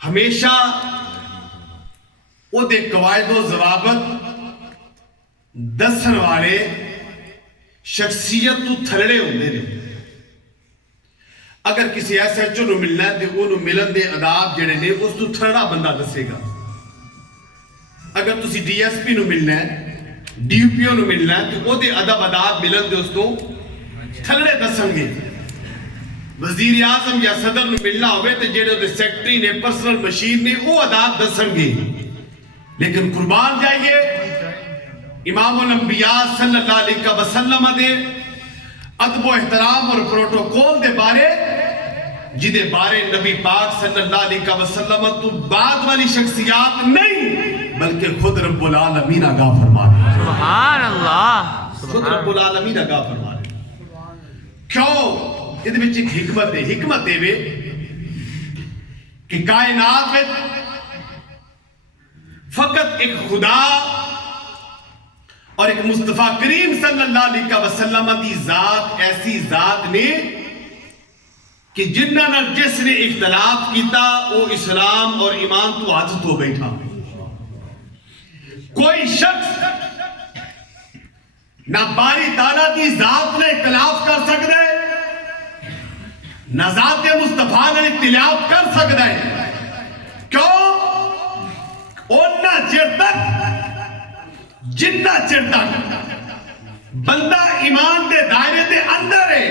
ہمیشہ وہ دے قواعد و ضوابط دسن والے شخصیت تو تھلڑے ہوندے نے. اگر کسی ایسے چنو ملنا ہے تو انہوں ملن دے آداب جڑے نے اس تو تھلڑا بندہ دسے گا. اگر تسی ڈی ایس پی نو ملنا ہے ڈی یو پی او نو ملنا ہے تو وہ دے ادب آداب ملن دے اس تو تھلڑے دسن گے. وزیر اعظم یا صدر نو ملنا ہوئے تو جڑے دے سیکٹری نے پرسنل مشین نے وہ آداب دسن گے. لیکن قربان جائیے امام الانبیاء صلی اللہ علیہ وسلم دے ادب و احترام اور پروٹوکول دے بارے جدے بارے نبی پاک صلی اللہ علیہ وسلم تو بعد والی شخصیات نہیں بلکہ خود رب العالمین آگاہ فرما رہے. سبحان اللہ. خود رب العالمین آگاہ فرما رہے. کیوں؟ یہ بچ ایک حکمت دے وے کہ کائنات میں فقط ایک خدا اور ایک مصطفیٰ کریم صلی اللہ علیہ وسلم دی ذات ایسی ذات نے کہ جنہ نہ جس نے اختلاف کیتا وہ اسلام اور ایمان تو عادت ہو بیٹھا. کوئی شخص نہ باری تعالیٰ کی ذات نے اختلاف کر سکتا ہے نہ ذات مصطفیٰ نے اختلاف کر سکتا ہے. کیوں؟ اُنہ چر تک جنہ چر تک بندہ ایمان دے دائرے دے اندر ہے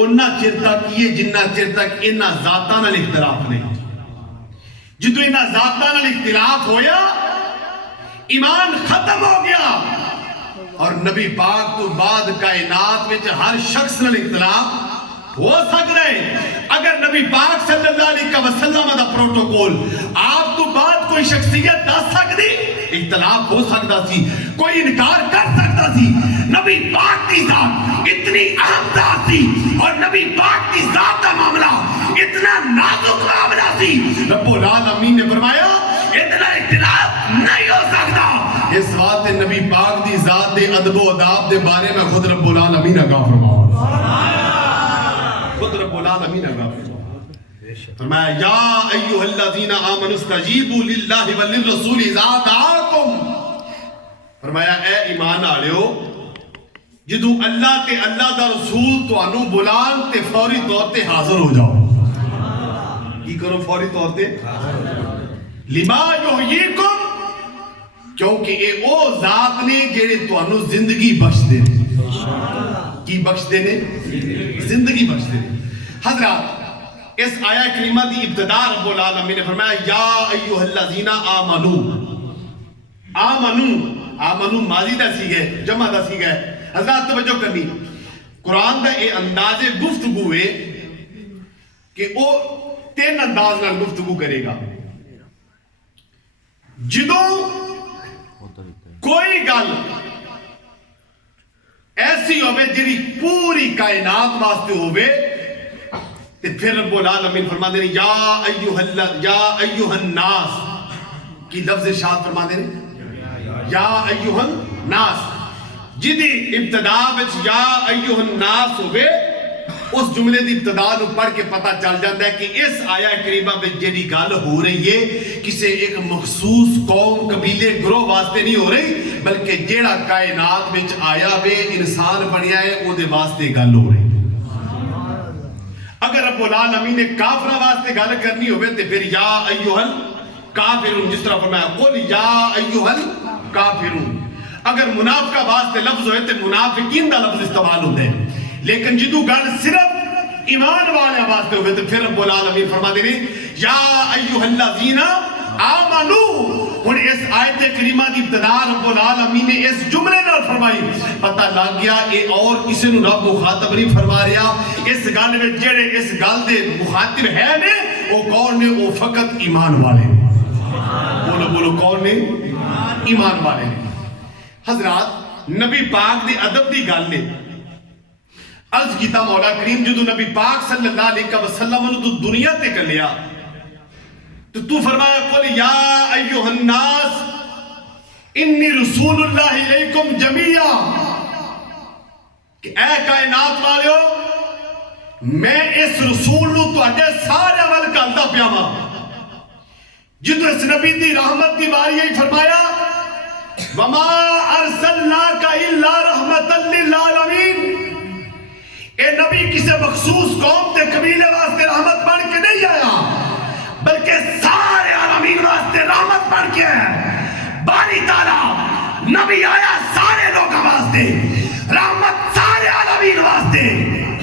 اُنہ چر تک یہ جنہ چر تک انہ ذاتاں نال اختلاف نہیں. جدو انہ ذاتاں نال اختلاف ہویا ایمان ختم ہو گیا. اور نبی پاک تو بعد کائنات میں ہر شخص نال اختلاف ہو سکتا ہے. اگر نبی پاک صلی اللہ علیہ وسلم دا پروٹوکول آپ تو بعد کوئی شخصیت دس سکتی اختلاف ہو سکتا سی کوئی انکار کر سکتا سی. نبی پاک کی ذات اتنی اہم ذات سی اور نبی پاک کی ذات کا معاملہ اتنا نازک معاملہ سی. رب العالمین نے فرمایا اتنا اختلاف نہیں ہو سکتا. اس بات نبی پاک دی ذات دے ادب و آداب دے بارے میں خود رب العالمین آگاہ فرمایا. خود رب العالمین آگاہ فرمایا یا ایوہ الذین آمنوا استجیبوا للہ وللرسول اذا دعاکم. فرمایا اے ایمان آلیو جدو اللہ تے اللہ دا رسول تو انو بلان تے فوری طور تے حاضر ہو جاؤ. کی کرو فوری طور تے لما یحییکم کیونکہ اے او ذات نے جیڑے تو انو زندگی بخش دے. کی بخش دے نے زندگی بخش دے. حضرات اس آیہ کریمہ دی ابتدا رب العالمین نے فرمایا یا ایوہ الذین آمنوا. آمنوا ماضی دا سی گئے جمع دا سی گئے. حضرات توجہ کرنی قرآن دا اے انداز گفتگو ہے کہ او تین انداز نال گفتگو کرے گا. جدوں کوئی گل ایسی ہوئے جنہی پوری کائنات واسطے ہوئے تو پھر رب العالمین فرما دے یا ایوہ الناس کی لفظ ارشاد فرما دے یا ایوہ الناس. جدی ابتدا وچ یا ایوہ الناس ہوئے اس جملے دی ابتدا نو پڑھ کے پتہ چل جاتا ہے کہ اس آیہ کریمہ میں جڑی گل ہو رہی ہے کسی ایک مخصوص قوم قبیلے گروہ واسطے نہیں ہو رہی بلکہ جیڑا کائنات وچ آیا وے انسان بنیا ہے او دے واسطے گل ہو رہی. اگر رب العالمین نے کافرہ واسطے گل کرنی ہوئے تو پھر یا ایوہ الکافرون جس طرح فرمایا قل یا ایوہ الکافرون. اگر منافقہ واسطے لفظ ہوئے تو منافقین دا لفظ استعمال ہوتے ہیں. لیکن جدو گل صرف ایمان والے واسطے ہوئے تو پھر رب العالمین فرما دے یا ایوہ الذین آمنوا. اور اس آیت کریمہ دی ابتدا رب العالمین نے اس جملے نال فرمائی پتہ لگ گیا اے اور کسی نو رب مخاطب نہیں فرما رہا. اس گل میں جڑے اس گل دے مخاطب ہے نے وہ کون نے وہ فقط ایمان والے. بولو بولو کون نے ایمان والے نے. حضرات نبی پاک دی ادب دی گل نے عرض کیتا مولا کریم جدو نبی پاک صلی اللہ علیہ وسلم نے تو دنیا تے کر لیا تو فرمایا قل یا ایوہ الناس انی رسول اللہ علیکم جمیعا کہ اے کائنات والیو میں اس رسول نو تو اڈے سارے عمل کرتا پیاما. جدو اس نبی دی رحمت دی باری یہی فرمایا وما ارسلناک الا رحمتا للعالمین، اے نبی کسی مخصوص قوم تے قبیلے واسطے رحمت بن کے نہیں آیا بلکہ سارے عالمین واسطے رحمت بن کے ہے۔ باری تعالیٰ نبی آیا سارے لوگوں واسطے، رحمت سارے عالمین واسطے۔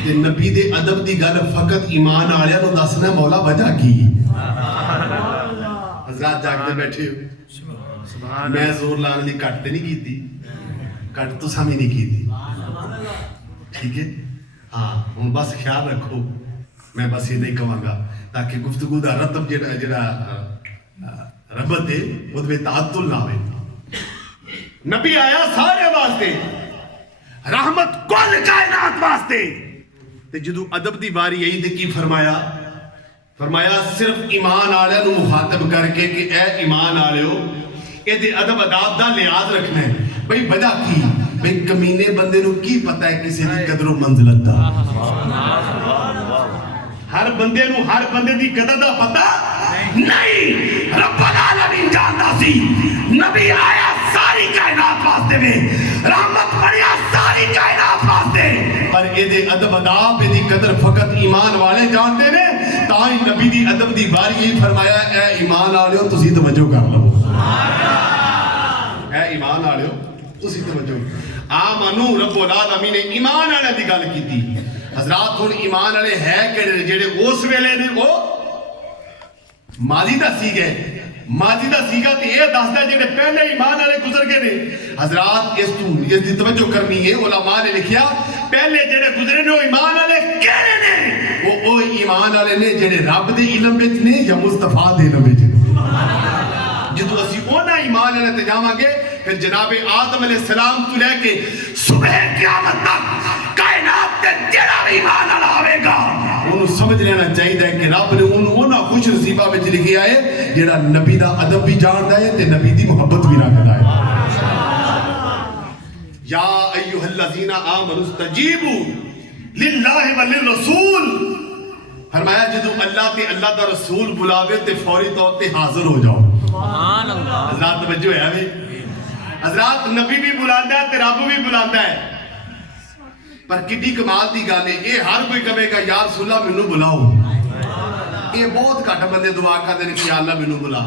تے نبی دے ادب دی گل فقط ایمان آلیا نو دسنا مولا وجہ کی؟ حضرات جاگتے بیٹھے ہو، میں زور لانے لی کٹتے نہیں کی تھی، کٹ تو سامی نہیں کی تھی، ٹھیک ہے؟ ہاں ہوں بس خیال رکھو، میں بس یہ نہیں کہوں گا تاکہ گفتگو دا رتب جڑا ربط ہے وہ میں تعدل نہ ہوئے۔ نبی آیا سارے واسطے، رحمت کل کائنات واسطے۔ تے جدو ادب دی باری یہی تے کی فرمایا؟ فرمایا صرف ایمان آلیا نو مخاطب کر کے کہ اے ایمان آلیو، اے دے ادب اداب دا لحاظ رکھنا ہے۔ بھئی وجہ کی؟ بھئی کمینے بندے نو کی پتہ ہے کسی دی قدر و منزلت دا؟ ہر بندے نو ہر بندے دی قدر دا پتہ نہیں، رب العالمین جانتا سی۔ نبی آیا ساری کائنات واسطے میں، رحمت بڑھیا ساری کائنات واسطے، پر اے دے ادب اداب اے دی قدر فقط ایمان والے جانتے نے۔ تاں ہی نبی دی ادب دی باری یہی فرمایا اے ایمان آلیو تسی توجہ کر لو، اے ایمان آلیو تسی توجہ۔ آمنو رب العالمین نے ایمان آنے دی گل کی تھی۔ حضرات ہن ایمان والے ہے کہ جڑے اس ویلے نے وہ ماضی دا سیگے، ماضی دا سیگا تے یہ دسدا جڑے پہلے ایمان والے گزر گئے نے۔ حضرات اس دی توجہ کرنی ہے۔ علماء نے لکھیا پہلے جڑے گزرے نے وہ ایمان والے کہڑے نے؟ وہ ایمان والے نے جڑے رب دے علم وچ نے یا مصطفیٰ دے علم وچ نے۔ جدو اسی اونا ایمان والے تے جاواں گے پھر جناب آدم علیہ السلام تو لے کے صبح قیامت تک کائنات تے جڑا بھی ایمان والا آوے گا انہوں سمجھ لینا چاہیے کہ رب نے انہوں خوش نصیبہ میں لکھیا ہے جڑا نبی دا ادب بھی جانتا ہے تے نبی دی محبت بھی رکھتا ہے۔ یا ایھا الذین آمنوا استجیبوا للہ وللرسول، فرمایا جدو اللہ تے اللہ دا رسول بلاوے تے فوری طور تے حاضر ہو جاؤ۔ سبحان اللہ۔ حضرات توجہ ہے بھئی، حضرات نبی بھی بلاتا ہے تے رب بھی بلاتا ہے۔ پر کڈی کمال دی گل ہے، یہ ہر کوئی کہے گا یا رسول اللہ مینوں بلاؤ۔ یہ بہت گھٹ بندے دعا کردے نے کہ یا اللہ مینوں بلا۔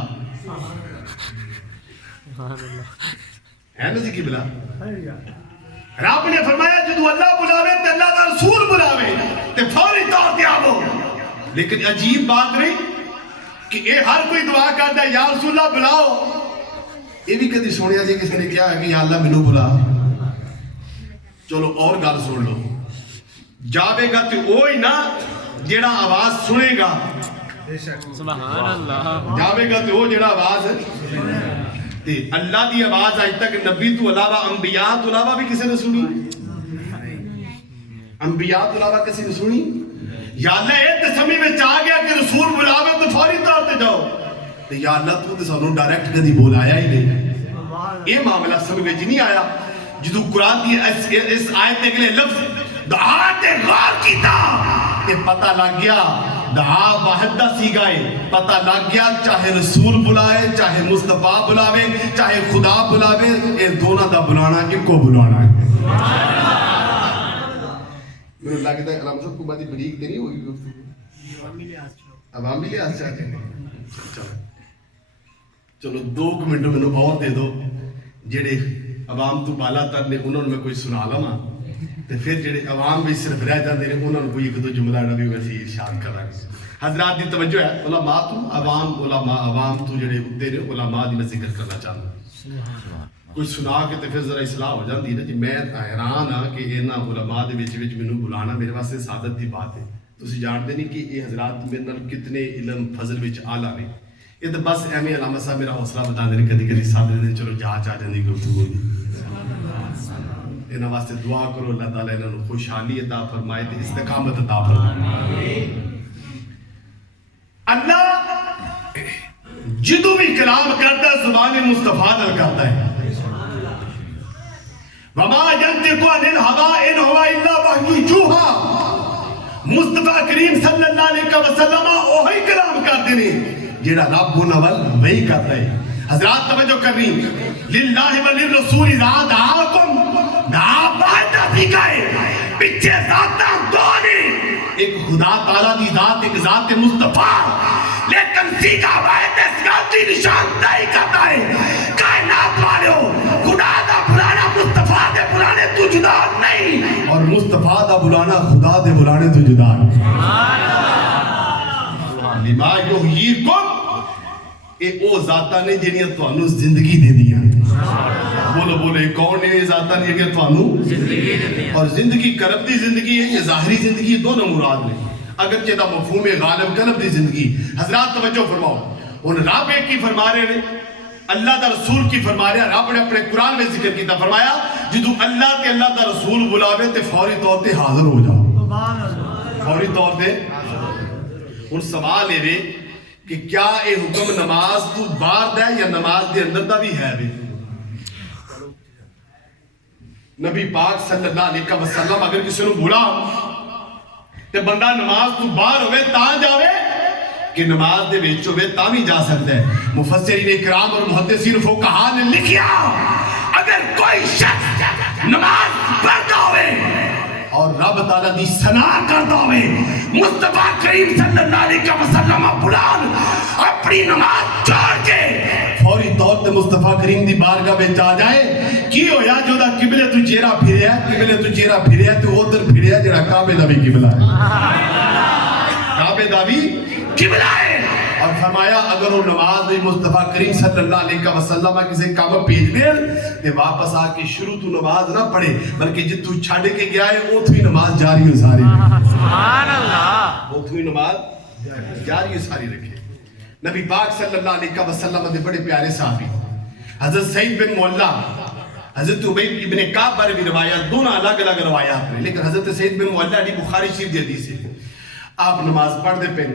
ہے نا جی کی بلا؟ رب نے فرمایا جدو اللہ بلاوے تے اللہ دا رسول بلاوے تے فوری طور تے آو۔ لیکن عجیب بات نہیں کہ اے ہر کوئی دعا کرتا ہے یا رسول اللہ بلاؤ۔ یہ بھی کدی سنیا جی کسی نے کیا ہے کہ یا اللہ مینوں بلا؟ چلو اور گل سن لو، جاوے گا تے وہی نا جڑا آواز سنے گا، سبحان اللہ۔ جاوے گا تے وہ جڑا آواز تے اللہ دی آواز آج تک نبی تو علاوہ انبیاء تو علاوہ بھی کسی نے سنی؟ انبیاء تو علاوہ کسی نے سنی؟ یا اللہ اے تسمی میں چاہ گیا کہ رسول بلاوے تو فوری طور تے جاؤ تے یا اللہ تو تے سانوں ڈائریکٹ کدی بولایا ہی نہیں۔ یہ معاملہ سمجھ میں نہیں آیا۔ جدو قرآن دی اس آیت کے لئے لفظ دعا تے غور کیتا تے پتہ لگ گیا دعا واحد دا سیگائے، پتہ لگ گیا چاہے رسول بلائے، چاہے مصطفیٰ بلاوے، چاہے خدا بلاوے، اے دونوں دا بلانا ایک کو بلانا ہے۔ میرے لگتا ہے علامہ صاحب کو باتیں بریک دینی ہوگی گفتگو؟ عوامی لحاظ چاہتے ہیں؟ چلو 2 منٹ میں اور دے دو جڑے عوام تو بالا تر نے انہوں نے میں کوئی سنا لما تے پھر جڑے عوام بھی صرف رہ جاندے نے انہوں نے کوئی ایک دو جملہ نبی ویسی ارشاد کر رہا۔ حضرات دی توجہ ہے، علماء تو عوام تو جڑے ادھے نے علماء دی میں ذکر کرنا چاہتا کوئی سنا کے تے پھر ذرا اصلاح ہو جاندی نا جی۔ میں حیران ہاں کہ انہاں علماء دے وچ مینوں بلانا میرے واسطے سعادت دی بات ہے۔ تسی جانتے نہیں کہ یہ حضرات میرے نال کتنے علم فضل وچ اعلیٰ نے۔ یہ تو بس ایویں علامہ صاحب میرا حوصلہ بتا دے کدی کدی ساتھ دے چلو جانچ آ جاندی گفتگو دی۔ انہاں واسطے دعا کرو اللہ تعالیٰ انہاں نوں خوشحالی عطا فرمائے تے استقامت عطا فرمائے۔ اللہ جدو بھی کلام کرتا ہے زبان مصطفیٰ نال کرتا ہے۔ وما ينطق عن الهوى ان هو الا وحی یوحی۔ مصطفیٰ کریم صلی اللہ علیہ وسلم اوہی کلام کرتے ہیں جیڑا رب نول وہی کرتا ہے. حضرات توجہ کرنی للہ وللرسول اذا دعاکم دعوت سکھائے پیچھے ذاتاں دو نہیں ایک خدا تعالیٰ دی ذات ایک ذات مصطفیٰ لیکن سیکھا وائد اس گالتی نشان دائی کرتا ہے کائنات والے ہو خدا دا بلانا مصطفیٰ دے بلانے تو جدا نہیں اور مصطفیٰ دا بلانا خدا دے بلانے تو جدا نہیں. لما یحییکم اے او ذاتہ نے جنہیں توانو زندگی دے دیا. بولو بولو کون نے ذاتہ نے جنہیں توانو زندگی دے دیا. اور زندگی قلب دی زندگی ہے یا ظاہری زندگی دونوں مراد نے اگرچہ دا مفہوم غالب قلب دی زندگی. حضرات توجہ فرماؤ ان رب ایک کی فرما رہے ہیں اللہ دا رسول کی فرما رہے ہیں. رب نے اپنے قرآن میں ذکر کیتا فرمایا جدو اللہ تے اللہ دا رسول بلاوے تے فوری طور تے حاضر ہو جاؤ. فوری طور تے ان سوال ہے رے کہ کیا اے حکم نماز تو بار دے یا نماز دے اندر دا بھی ہے بھی. نبی پاک صلی اللہ علیہ وسلم اگر کسی نے بولا تے بندہ نماز تو بار ہوئے تاں جاوے کہ نماز دے بیچ ہوئے تاں بھی جا سکتا ہے. مفسرین اکرام اور محدثین فقہا نے لکھیا اگر کوئی شخص نماز پڑھتا ہوئے اور رب تعالیٰ دی ثنا کرتا ہوئے مصطفیٰ کریم صلی اللہ علیہ وسلم بلال اپنی نماز چھوڑ کے فوری طور تے مصطفیٰ کریم دی بارگاہ میں جا جائے کی ہویا جو دا قبلے تو چہرہ پھریا قبلے تو چہرہ پھریا تو ادھر پھریا جڑا کعبے دا بھی قبلہ ہے. کعبے دا بھی قبلہ ہے. اور فرمایا اگر وہ نماز بھی مصطفیٰ کریم صلی اللہ علیہ وسلم کسی کام پیج دیں تے واپس آ کے شروع تو نماز نہ پڑھے بلکہ جت تو چھاڑ کے گیا ہے وہ تھی نماز جاری ہو ساری سبحان اللہ وہ تھی نماز جاری ہو ساری رکھے. نبی پاک صلی اللہ علیہ وسلم دے بڑے پیارے صحابی حضرت سعید بن معلہ حضرت عبید ابن کعب بارے بھی روایات دونوں الگ الگ روایات ہیں لیکن حضرت سعید بن معلہ دی بخاری شریف دی حدیث ہے. آپ نماز پڑھ دے پہ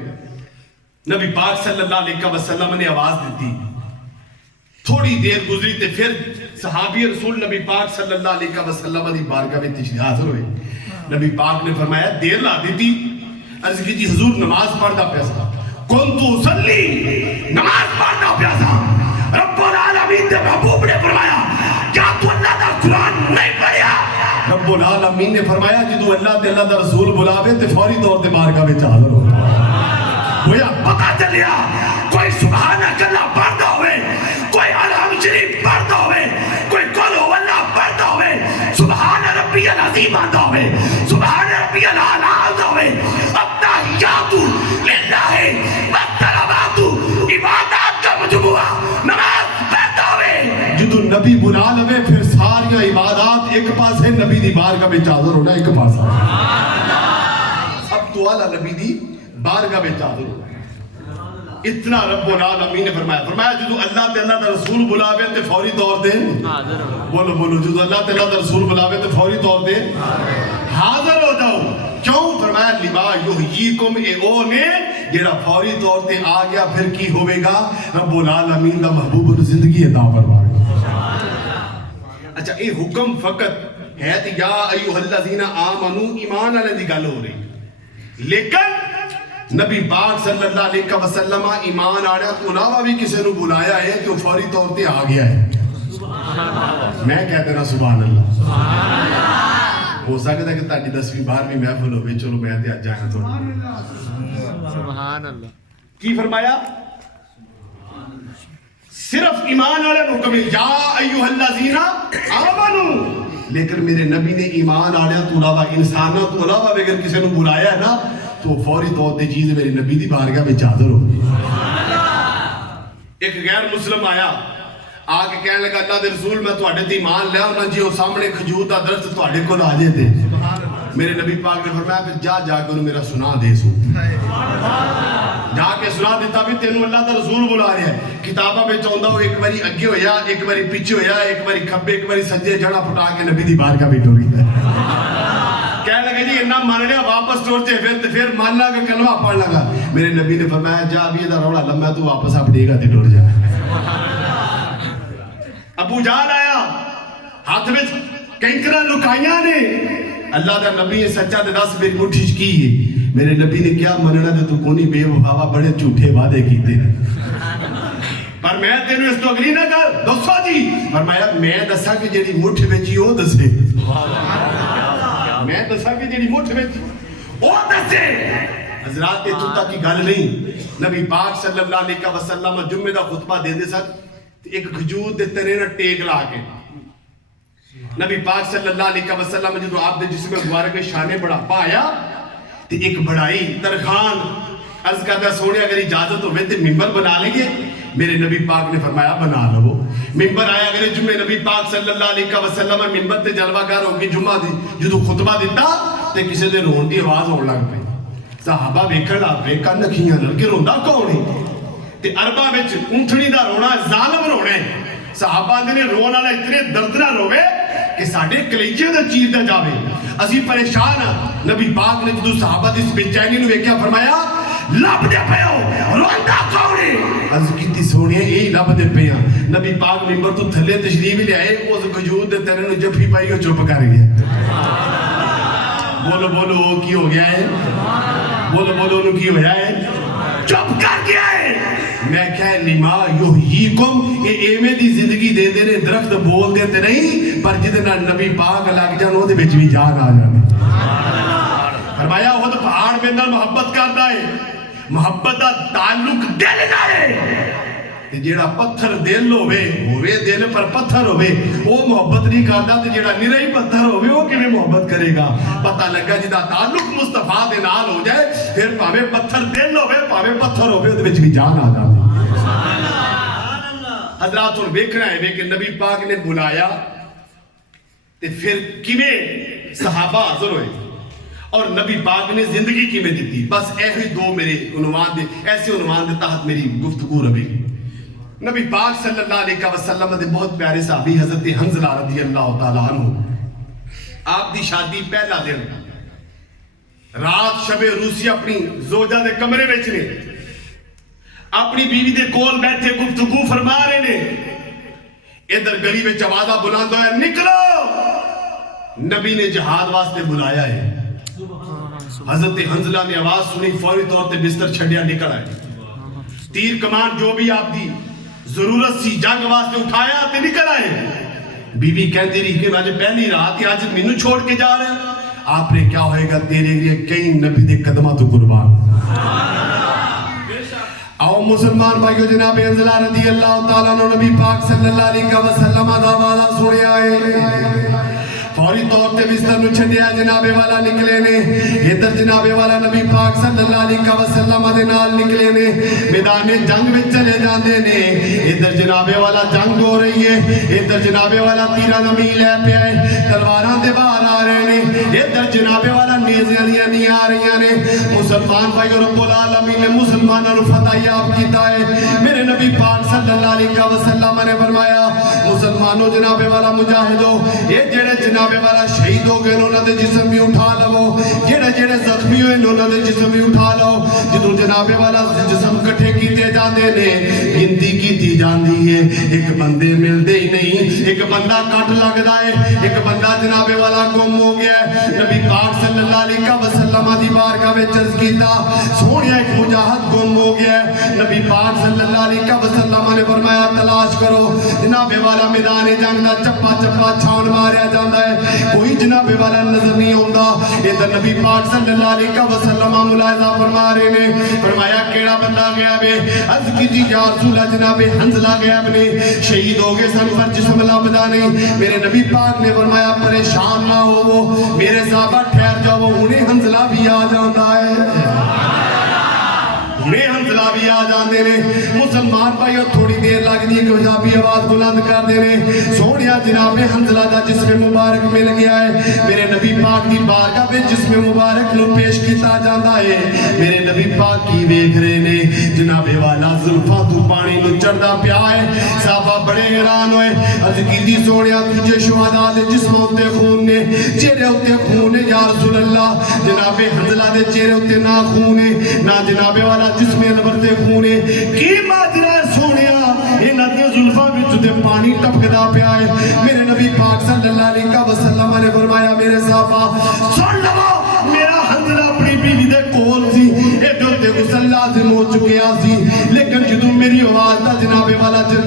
نبی پاک صلی اللہ علیہ وسلم نے آواز دیتی تھوڑی دیر گزری تے پھر صحابی رسول نبی پاک صلی اللہ علیہ وسلم دی بارگاہ میں تشریف حاضر ہوئے. نبی پاک نے فرمایا دیر لا دیتی عرض کی جی حضور نماز پڑھتا پیسا کنتو صلی نماز پڑھتا پیسا. رب العالمین دے محبوب نے فرمایا کیا تو اللہ دا قرآن نہیں پڑھیا. رب العالمین نے فرمایا جدو اللہ تے اللہ دا رسول بلاوے تے فوری طور تے بارگاہ میں حاضر ہو. گویا پتا چلیا کوئی سبحان اللہ پڑھتا ہوئے کوئی الحمد شریف پڑھتا ہوئے کوئی قل هو اللہ پڑھتا ہوئے سبحان ربی العظیم آتا ہوئے سبحان ربی العالی آتا ہوئے التحیات للہ والصلوات عبادات کا مجموعہ نماز پڑھتا ہوئے جدو نبی بلا لوے پھر ساری عبادات ایک پاس ہے نبی دی بارگاہ میں حاضر ہونا ایک پاس ہے. اب تو اعلیٰ نبی دی بارگاہ میں حاضر ہو. اتنا رب العالمین نے فرمایا جدو اللہ تے اللہ دا رسول بلاوے تے فوری طور دے بولو بولو جدو اللہ تے اللہ دا رسول بلاوے تے فوری طور دے حاضر ہو جاؤ. کیوں فرمایا لما یحییکم اے او نے جڑا فوری طور تے آ گیا پھر کی ہوئے گا رب العالمین دا محبوب زندگی عطا فرمائے گا. اچھا اے حکم فقط ہے تے یا ایھا الذین آمنو ایمان والے دی گل ہو رہی لیکن نبی پاک صلی اللہ علیہ وسلم ایمان آڑیا تو علاوہ بھی کسی نے بلایا ہے تو فوری طور تے آ گیا ہے. میں کہتے نا سبحان اللہ. ہو سکتا ہے کہ تاکہ 10ویں 12ویں محفل ہوئے چلو میں تے جانا تھوڑا. سبحان اللہ کی فرمایا صرف ایمان والے حکم یا ایھا الذین آمنو لیکن میرے نبی نے ایمان آڑیا تو علاوہ انسانوں تو علاوہ اگر کسی نے بلایا ہے نا تو فوری طور تے چیز میرے نبی دی بارگاہ میں حاضر ہو. ایک غیر مسلم آیا آکے کہنے لگا اللہ دے رسول میں تواڈے تے ایمان لیا انہاں جی وہ سامنے کھجور دا درخت تواڈے کول آ جے تے میرے نبی پاک نے فرمایا پھر جا کے انہوں میرا سنا دے سو. جا کے سنا دیتا بھی تینوں اللہ دا رسول بلا رہا ہے. کتابہ میں چاہتا ہوں ایک باری اگے ہویا ایک باری پیچھے ہویا ایک باری کھبے ایک باری سجے جڑا پھٹا کے نبی دی بارگاہ میں ٹوری ہے. کہنے لگے جی اتنا مان لیا واپس ٹور چے پھر مان لگا کہ کلمہ پڑھ لگا. میرے نبی نے فرمایا جا ابھی یہ روڑا لمبا تو واپس آپ دے گا تے ٹور جا. ابو جہل آیا ہاتھ میں کنکراں لکائیاں نے اللہ دا نبی سچا تے دس میری مٹھی چ کی ہے. میرے نبی نے کیا مننا تے تو کونی بے وفا بڑے جھوٹے وعدے کیتے. پر میں تینوں اس تو اگلی نہ کر دسو جی فرمایا میں دسا کہ جیڑی مٹھ وچ وہ دسے میں دسا کہ جیڑی مٹھ وچ وہ دسے حضرات اتوں تک کی گل نہیں نبی پاک صلی اللہ علیہ وسلم جمعے دا خطبہ دے دے سن ایک کھجور دے تنے نہ ٹیک لا کے نبی پاک صلی اللہ علیہ وسلم جدو آپ دے جسم مبارک شانے بڑھاپا آیا تے ایک بڑائی ترخان عرض کرتا سونے اگر اجازت ہوئے تے ممبر بنا لیں گے میرے نبی پاک نے فرمایا بنا لو ممبر آیا اگر جمعے نبی پاک صلی اللہ علیہ وسلم ممبر تے جلوہ گار ہوگی جمعہ دی جدو خطبہ دیتا تے کسی دے رون دی آواز ہون لگ پئی صحابہ بیکھن لگ پے کن نکھیاں نل کے روندا کون ہے تے عربہ وچ اونٹھنی دا رونا ظالم رونا ہے صحابہ نے رون والا اتنے درد نہ روے کہ ساڈے کلیجے دا چیر دا جاوے اسی پریشان نبی پاک نے جدو صحابہ دی بے چینی نو ویکھیا فرمایا لب دے پیو روندا کون ہے عرض کیتی سونے یہی لب دے پیا نبی پاک ممبر تو تھلے تشریف لے آئے اس کھجور دے تنے نو جفی پائی او چپ کر گیا بولو بولو کی ہو گیا ہے بولو بولو انہوں کی ہو گیا ہے چپ کر گیا ہے میں کہا لما یحییکم یہ ایمے دی زندگی دے دینے درخت بول دیتے نہیں پر جدنا نبی پاک لگ جان وہ دے بچ بھی جان آ جانے فرمایا وہ تو پہاڑ میں اندر محبت کرتا ہے محبت دا تعلق دل نہ ہے جیڑا پتھر دل ہوئے دل پر پتھر ہوئے وہ محبت نہیں کرتا تو جیڑا نرائی پتھر ہوئے وہ کیویں محبت کرے گا پتہ لگا جدا تعلق مصطفیٰ دے نال ہو جائے پھر پاوے پتھر دل ہوئے پاوے پتھر ہوئے وہ وچ بھی جان آ جاتی حضرات ہن ویکھنا ہے کہ نبی پاک نے بلایا تے پھر کیویں صحابہ حاضر ہوئے اور نبی پاک نے زندگی کیویں دتی بس ایہی دو میرے عنوان دے ایسے عنوان دے تحت میری گفتگو رہے گی نبی پاک صلی اللہ علیہ وسلم دے بہت پیارے صحابی حضرت حنظلہ رضی اللہ تعالیٰ عنہ آپ دی شادی پہلا دن رات شب روسی اپنی زوجہ دے کمرے وچ نے اپنی بیوی دے کول بیٹھے گفتگو فرما رہے نے ادھر گلی وچ آوازہ بلند ہویا نکلو نبی نے جہاد واسطے بلایا ہے حضرت حنظلہ نے آواز سنی فوری طور تے بستر چھڑیا نکل آئے تیر کمان جو بھی آپ دی ضرورت سی جنگ واسطے اٹھایا تے نکل آئے بی بی کہتی رہی کہ آج پہلی رات ہی آج مینوں چھوڑ کے جا رہے ہیں آپ نے کیا ہوئے گا تیرے لیے کئی نبی دے قدمہ تو قربان آؤ مسلمان بھائیو جناب حنظلہ رضی اللہ تعالیٰ نبی پاک صلی اللہ علیہ وسلم دا والا سنے آئے فوری طور تے بستر نو چھڈیا جناب والا نکلے نے ادھر جناب والا نبی پاک صلی اللہ علیہ وسلم دے نال نکلے نے میدان جنگ وچ چلے جاندے نے ادھر جناب والا جنگ ہو رہی ہے ادھر جناب والا تیرا نمی لے پیا ہے تلواراں دے باہر آ رہے نے ادھر جناب والا نیزیاں نہیں آ رہی نے مسلمان بھائی رب العالمین نے مسلمانوں نو فتح یاب کیتا ہے میرے نبی پاک صلی اللہ علیہ وسلم نے فرمایا مسلمانوں جناب والا مجاہدو یہ جڑے جناب والا شہید ہو گئے انہوں نے جسم بھی اٹھا لو جڑے زخمی ہوئے انہوں نے جسم بھی اٹھا لو جدو جناب والا جسم کٹھے کیتے جاندے نے گنتی کیتی جاندی ہے ایک بندے ملدے ہی نہیں ایک بندہ کٹ لگدا ہے ایک بندہ جناب والا گم ہو گیا ہے نبی پاک صلی اللہ علیہ وسلم دی بارگاہ وچ عرض کیتا سونیا ایک مجاہد گم ہو گیا ہے نبی پاک صلی اللہ علیہ وسلم نے فرمایا تلاش کرو جناب والا میدان جنگ دا چپا چپا چھان ماریا جاندا ہے کوئی جناب والا نظر نہیں ہوندہ ادھر نبی پاک صلی اللہ علیہ وسلم ملاحظہ فرما رہے نے فرمایا کیڑا بندہ گیا بے عرض کی جی یا رسول اللہ جناب حنظلہ گیا بنے شہید ہو گئے سن پر جسم لبدا نہیں میرے نبی پاک نے فرمایا پریشان نہ ہو میرے صحابہ ٹھہر جاؤ انہیں حنظلہ بھی آ جاتا ہے انہیں حنظلہ بھی آ جاندے نے مسلمان بھائیو تھوڑی دیر لگ دی کہ حجابی آواز بلند کر دے نے سونیا جناب حنظلہ دا جسم مبارک مل گیا ہے میرے نبی پاک دی بارگاہ میں جسم مبارک نو پیش کیتا جاندہ ہے میرے نبی پاک کی ویکھ رہے نے جناب والا زلفاں تو پانی نو چڑھدا پیا ہے صحابہ بڑے حیران ہوئے عرض کیتی سونیا تجھے شہداء دے جسم ہوتے خون نے چہرے ہوتے خون نے یا رسول اللہ جناب حنظلہ دے چہرے ہوتے نہ خون نے نہ جناب والا جسم انور دے خونے کی ماجرہ سونیا یہ ندیاں ظلفہ بچ دے پانی ٹپکدا پیا ہے میرے نبی پاک صلی اللہ علیہ وسلم نے فرمایا میرے صحابہ سن لو میرا حنظلہ اپنی بیوی دے کول سی اے جو تے غسل لازم ہو چکیا سی لیکن جدوں میری آواز دا جناب والا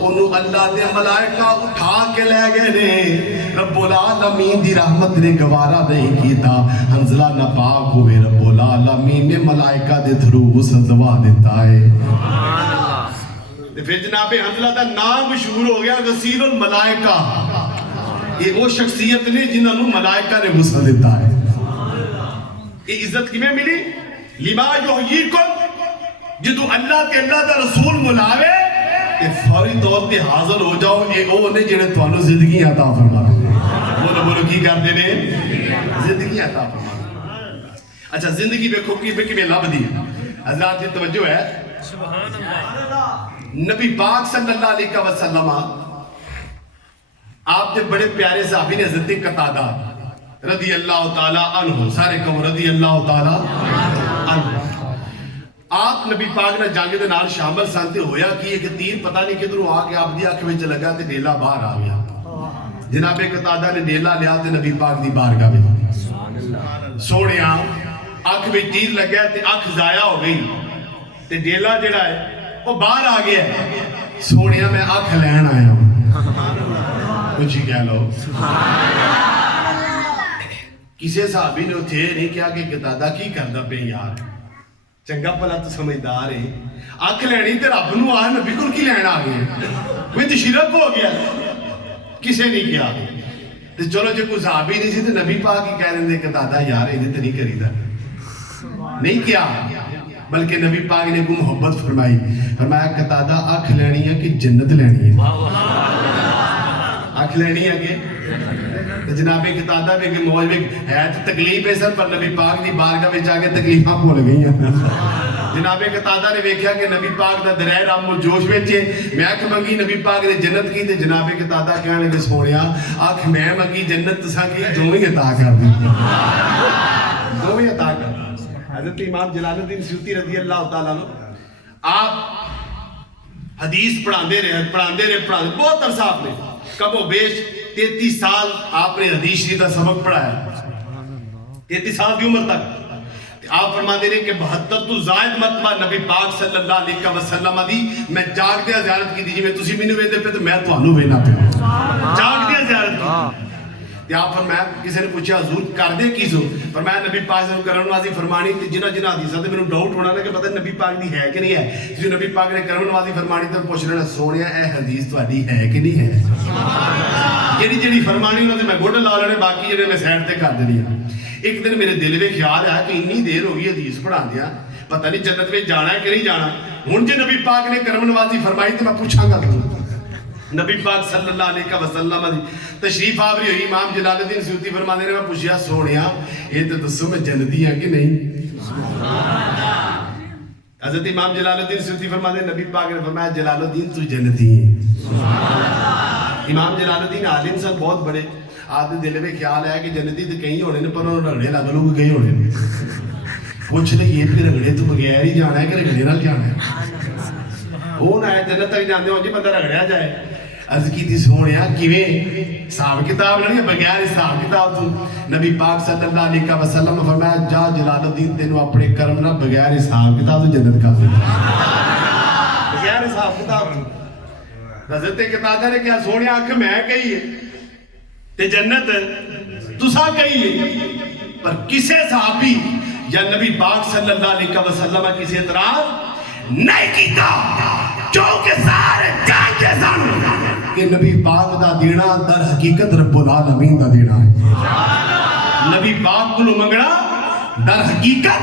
انہوں اللہ دے ملائکہ اٹھا کے لے گئے نے. رب العالمین دی رحمت نے گوارا نہیں کیتا, حنزلہ ناپاک ہوئے, رب العالمین نے ملائکہ دے تھرو غسل دوا دیتا ہے. پھر جناب حنزلہ دا نام مشہور ہو گیا غسیل الملائکہ. یہ وہ شخصیت نے جنہوں نے ملائکہ نے غسل دیتا ہے. یہ عزت کمیں ملی؟ لما یحییکم, جدو اللہ تے اللہ دا رسول ملاوے تے فوری طور تے حاضر ہو جاؤ. یہ وہ نے جنہیں تھانوں زندگی عطا فرما. بولو بولو کی کرتے نے؟ زندگی عطا فرما. اچھا زندگی بیکھو کی میں لب دی. حضرات یہ توجہ ہے, نبی پاک صلی اللہ علیہ وسلم آپ کے بڑے پیارے صحابی نے حضرت قتادہ رضی اللہ تعالیٰ عنہ, سارے کہو رضی اللہ تعالیٰ عنہ. آپ نبی پاک نے جانگے دے نال شامل سانتے ہویا کہ ایک تیر پتہ نہیں کدھروں آ کے آپ دی آنکھ میں لگا تے نیلا باہر آ گیا. جناب قتادہ نے نیلا لیا تے نبی پاک دی بارگاہ میں سوڑیاں آنکھ میں تیر لگا تے آنکھ ضائع ہو گئی تے نیلا جڑا ہے وہ باہر آ گیا. سوڑیاں میں آنکھ لین آیا ہوں. کچھ ہی کہہ لو. کسی صحابی نے اتھے نہیں کیا کہ قتادہ کی کردہ پہ یار, چنگا پلا تو سمجھدار ہے, آنکھ لینی تے رب نو آ نبی کل کی لین آ گئے, وہ تو شرک ہو گیا. کسے نہیں کیا تو چلو جو کوئی صحابی نہیں سی تو نبی پاک ہی کہہ رہے کہ دادا یار انہیں تو نہیں کریدا, نہیں کیا. بلکہ نبی پاک نے کو محبت فرمائی, فرمایا قتادہ آنکھ لینی ہے کہ جنت لینی ہے؟ آنکھ لینی ہے کہ جناب قتادہ میں کہ موج میں ہے تو تکلیف ہے سر, پر نبی پاک دی بارگاہ میں جا کے تکلیفاں بھول گئی ہیں. جناب قتادہ نے دیکھا کہ نبی پاک دا درائے رام و جوش وچے, میں آنکھ منگی نبی پاک نے جنت کی, تے جناب قتادہ کہنے لگے سونیا آنکھ میں منگی جنت تساں کی دوویں عطا کر دی. دوویں عطا کر. حضرت امام جلال الدین سیوطی رضی اللہ تعالیٰ عنہ آپ حدیث پڑھاندے رہے بہت عرصہ آپ نے, کم و بیش 33 سال آپ نے حدیث شریف کا سبق پڑھایا. 33 سال کی عمر تک آپ فرما دے رہے کہ 72 تو زائد مرتبہ نبی پاک صلی اللہ علیہ وسلم دی میں جاگ دیا زیارت کی دی. میں تسی مینوں ویندے پے تو میں تھانوں وینا پیا. جاگ دیا زیارت کی. تے آپ فرمایا کسی نے پوچھا حضور کر دے کی سو, فرمایا نبی پاک سے کرم نوازی فرمانی تے جنہ حدیثاں تے مینوں ڈاؤٹ ہونا نا کہ پتہ نبی پاک دی ہے کہ نہیں ہے. جو نبی پاک نے کرم نوازی فرمانی تے پوچھ لینا سونیا اے حدیث تہاڈی ہے کہ نہیں ہے؟ جیڑی فرمانی انہوں نے میں گوڑ لا لینے, باقی جڑے میں سائڈ تے کر دینی. ایک دن میرے دل میں خیال ہے کہ اتنی دیر ہو گئی حدیث پڑھا دیا, پتہ نہیں جنت میں جانا ہے کہ نہیں جانا. ہن جے نبی پاک نے کرم نوازی فرمائی تے میں پوچھاں گا نبی پاک صلی اللہ علیہ وسلم دی تشریف آوری ہوئی. امام جلال الدین سیوطی فرما دے رہے, میں پوچھیا سونیا یہ تو دسو میں جنتی ہاں کہ نہیں؟ حضرت امام جلال الدین سیوطی فرما دے نبی پاک نے فرمایا جلال الدین تو جنتی ہے. امام جلال الدین عالم صاحب بہت بڑے, آپ دل میں خیال ہے کہ جنتی تو کہیں ہونے پر انہوں رگڑے لگ لوگ کہیں ہونے. پوچھ لے یہ پھر رگڑے تو بغیر ہی جانا ہے کہ رگڑے نہ جانا ہے؟ وہ نہ ہے جنت تک جانے ہو جی بندہ رگڑیا جائے. عرض کی تھی سونیا کیویں حساب کتاب نہیں بغیر حساب کتاب تو نبی پاک صلی اللہ علیہ وسلم فرمایا جا جلال الدین تینوں اپنے کرم نہ بغیر حساب کتاب تو جنت کا بغیر حساب کتاب. حضرت قتادہ نے کیا سونیا آنکھ میں کہی ہے تے جنت تسا کہی ہے, پر کسے صحابی یا نبی پاک صلی اللہ علیہ وسلم کسی اعتراض نہیں کیتا, کیونکہ سارے جانتے سن کہ نبی پاک دا دینا در حقیقت رب العالمین دا دینا ہے. نبی پاک کو منگنا در حقیقت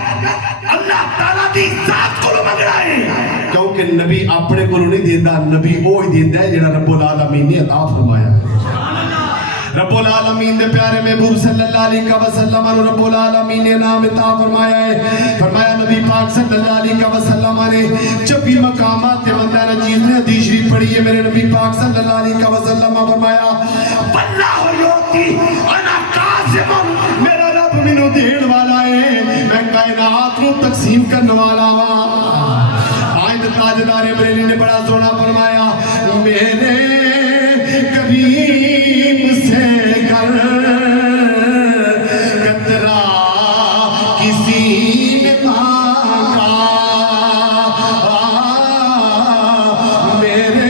اللہ تعالیٰ دی ذات کو منگنا ہے, کیونکہ نبی اپنے کو نہیں دیندہ, نبی وہ ہی دیندہ ہے جنہا رب العالمین نے عطا فرمایا. رب العالمین دے پیارے محبوب صلی اللہ علیہ وسلم رب العالمین نے نام عطا فرمایا ہے. فرمایا نبی پاک صلی اللہ علیہ وسلم نے جب بھی مقامات تے بندہ نے چیز نے حدیث شریف پڑھی ہے, میرے نبی پاک صلی اللہ علیہ وسلم فرمایا واللہ یوتی انا قاسم, میرا رب مینوں دین والا ہے, میں کائنات نو تقسیم کرنے والا ہاں. آج تاجدار بریلی نے بڑا سونا فرمایا میرے کریم سے گر قطرہ کسی نے مانگا, میرے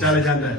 ਚੱਲ ਜਾਂਦਾ ਹੈ।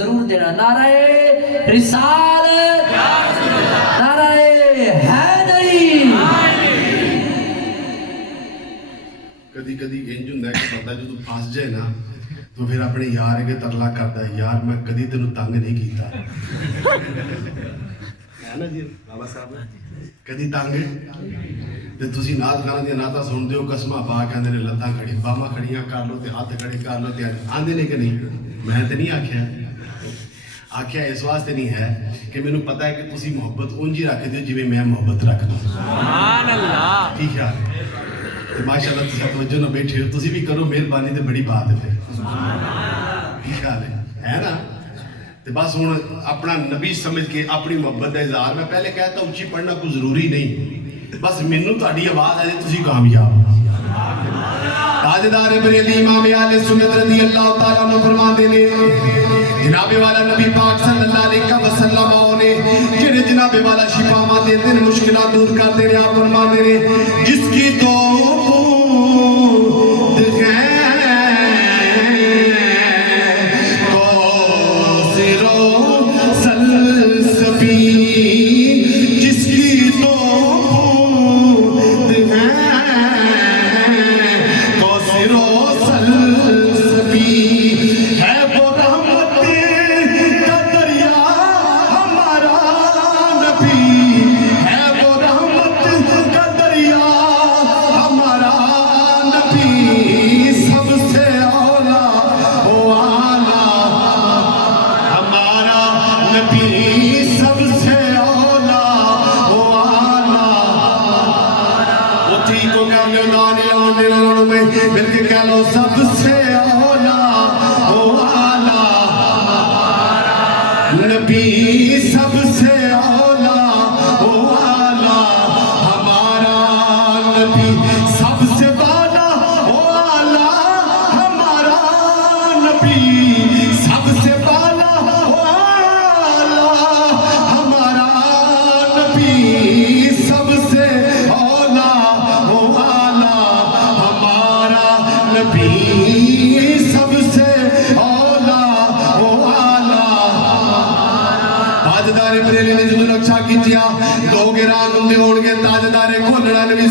ضرور دینا. نعرہ رسالت، نعرہ حیدری. کدی کدی انج ہوندا ہے کہ بندہ جدوں پھس جائے نا تو پھر اپنے یار اگے ترلا کردا ہے یار میں کدی تینوں تنگ نہیں کیتا ہے نا جی بابا صاحب کدی تنگ تے تسی نعت خانہ دی نعتاں سنتے ہو قسماں پا کے اندر لتاں کھڑی باواں کھڑیاں کر لو تے ہاتھ کھڑے کر لو تے آندے نے کہ نہیں میں تے نہیں آکھیا اس واسطے نہیں ہے کہ مینوں پتہ ہے کہ تسی محبت اونج ہی رکھدے ہو جویں میں محبت رکھدا سبحان اللہ. ٹھیک ہے ماشاءاللہ تسی توجہ نہ بیٹھے ہو تسی بھی کرو مہربانی تے بڑی بات ہے کی خیال ہے نا تے بس ہن اپنا نبی سمجھ کے اپنی محبت کا اظہار میں پہلے کہتا اونچی پڑھنا کوئی ضروری نہیں بس مینوں تہاڈی آواز آ جائے تسی کامیاب تاجدار بریلی امام اہل سنت رضی اللہ تعالیٰ عنہ فرماندے نے جناب والا نبی پاک صلی اللہ علیہ وسلم نے جڑے جناب والا شفاواں دیندے نے مشکلات دور کردے نے آپ فرماندے نے جس کی تو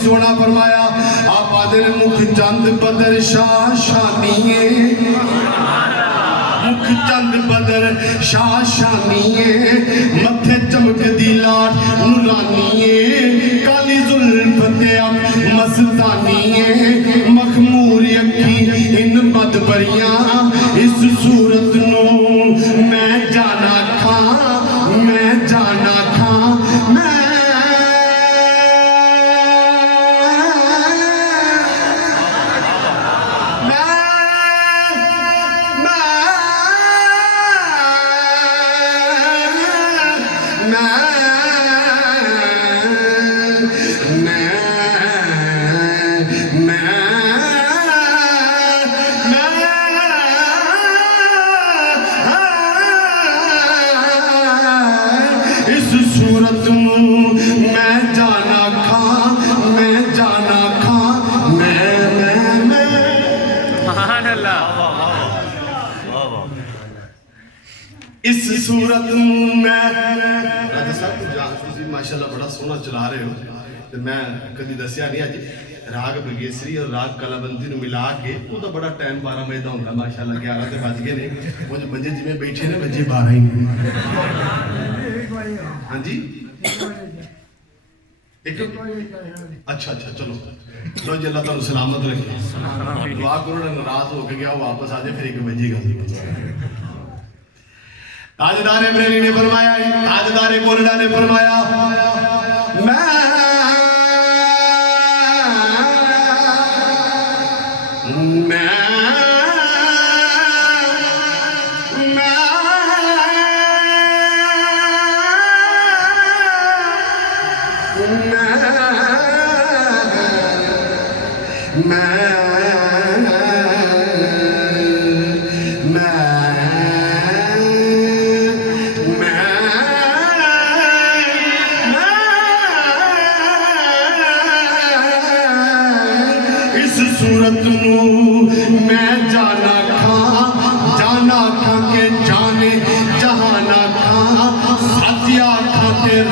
سونا فرمایا آپ آدھے مکھ چند بدر شاہ شانیے مکھ چند بدر شاہ شانیے متھے چمک دی لاٹ نورانیے کالی ظلفت اب مستانیے مخمور اکھی ان بدبریاں اس صورت نو میں جانا کھاں میں جانا کھاں میں اس صورت میں راجہ صاحب تسی ماشاءاللہ بڑا سونا چلا رہے ہو میں کدی دسیا نہیں اج راگ بگیسری اور راگ کلابندی نو ملا کے وہ تو بڑا ٹائم 12 بجے دا ہوندا ماشاءاللہ 11 تے بج گئے نے وہ جو بجے جویں بیٹھے نے بجے 12 ہی ہاں جی اچھا اچھا چلو لو جی اللہ تعالی سلامت رکھے دعا کرو ناراض ہو کے گیا واپس آ جائے پھر 1 بجے گا تاجدار بریلی نے فرمایا تاجدار کولڑا نے فرمایا